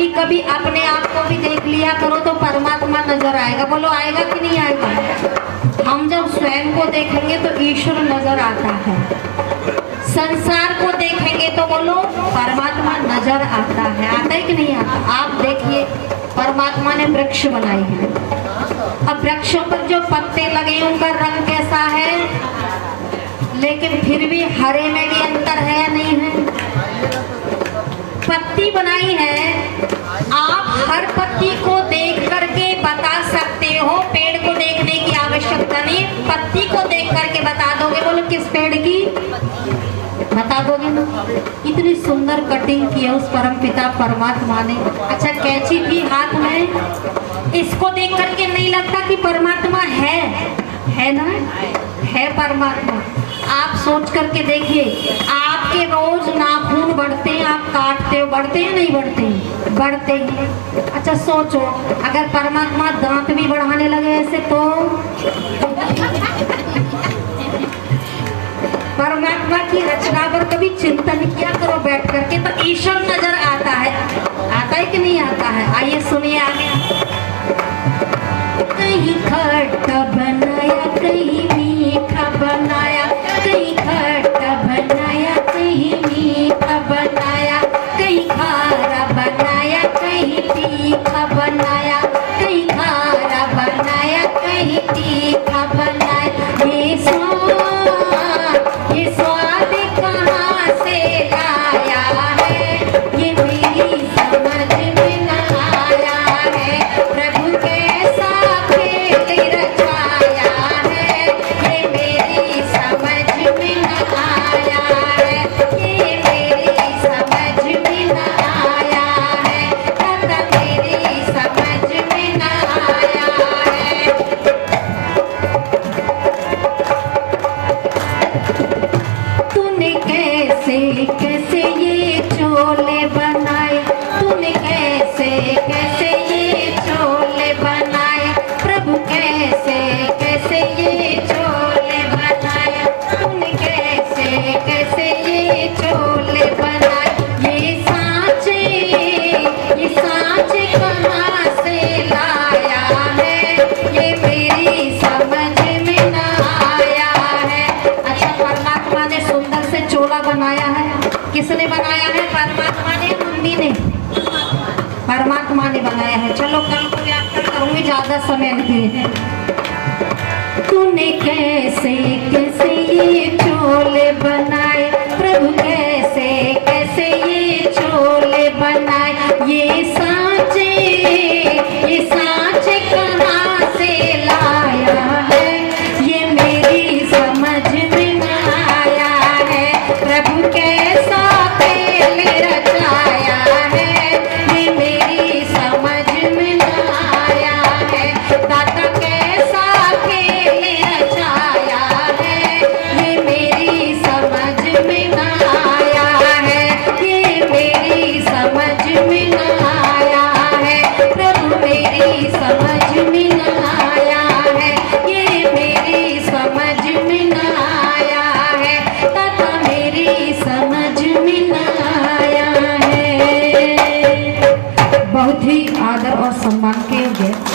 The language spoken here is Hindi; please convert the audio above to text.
कभी कभी अपने आप को भी देख लिया करो तो परमात्मा नजर आएगा। बोलो आएगा कि नहीं आएगा? हम जब स्वयं को देखेंगे तो ईश्वर नजर आता है, संसार को देखेंगे तो बोलो परमात्मा नजर आता है। आता है कि नहीं आता? आप देखिए परमात्मा ने वृक्ष बनाए हैं, अब वृक्षों पर जो पत्ते लगे उनका रंग कैसा है, लेकिन फिर भी हरे में भी अंतर है या नहीं है? पत्ती बनाई है, आप हर पत्ती को देख करके बता सकते हो, पेड़ को देखने की आवश्यकता नहीं, पत्ती को देख करके बता दोगे। बोलो किस पेड़ की बता दोगे ना? इतनी सुंदर कटिंग की है उस परमपिता परमात्मा ने। अच्छा कैंची भी हाथ में, इसको देख करके नहीं लगता कि परमात्मा है ना? है परमात्मा। आप सोच करके देखिए, आपके रोज नाखून बढ़ते हैं, आप काटते हो, बढ़ते हैं नहीं बढ़ते हैं? बढ़ते हैं। अच्छा सोचो अगर परमात्मा दांत भी बढ़ाने लगे ऐसे तो परमात्मा की रचना पर कभी चिंतन किया करो बैठ करके, तो ईश्वर नजर आता है। आता है कि नहीं आता है? आइए सुनिए आगे। कहीं खट्टा बनाया, कहीं मीठा बनाया, कहीं खट्टा बनाया, कहीं मीठा बनाया, कहीं खारा बनाया, कहीं तीखा बनाया, कहीं खारा बनाया, कहीं तीखा बनाया। ये स्वाद कहाँ से लाया है, ये मेरी समझ में न आया है। प्रभु कैसा खेल रचाया है, ये मेरी समझ में न आया है, ये मेरी समझ में न आया है, दादा मेरी समझ में न आया है। तूने कैसे कैसे ये चोले बनाए, तूने कैसे कैसे ये चोले बनाए, प्रभु कैसे कैसे ये चोले बनाए, तूने कैसे कैसे ये चोले बनाए। ये सांचे कहाँ से लाया है, ये मेरी समझ में न आया है। अच्छा परमात्मा ने सुंदर से चोला बनाया है, किसने बनाया है? परमात्मा ने, मम्मी ने? परमात्मा ने बनाया है। चलो कल को व्याख्या करूंगी, ज्यादा समय नहीं है। तूने कैसे कैसे ये चोले बनाए, प्रभु कैसे कैसे ये चोले बनाए। ये सांचे कहाँ से लाया है, ये मेरी समझ में न आया है। प्रभु कैसा खेल रचाया है, ये मेरी समझ में न आया है। दादा कैसा खेल रचाया है, ये मेरी समझ में न आया है, ये मेरी समझ में न आया है। प्रभु मेरी समझ में न आया है, ये मेरी समझ में न आया है, दादा मेरी समझ में न आया है। बहुत ही आदर और सम्मान के योग्य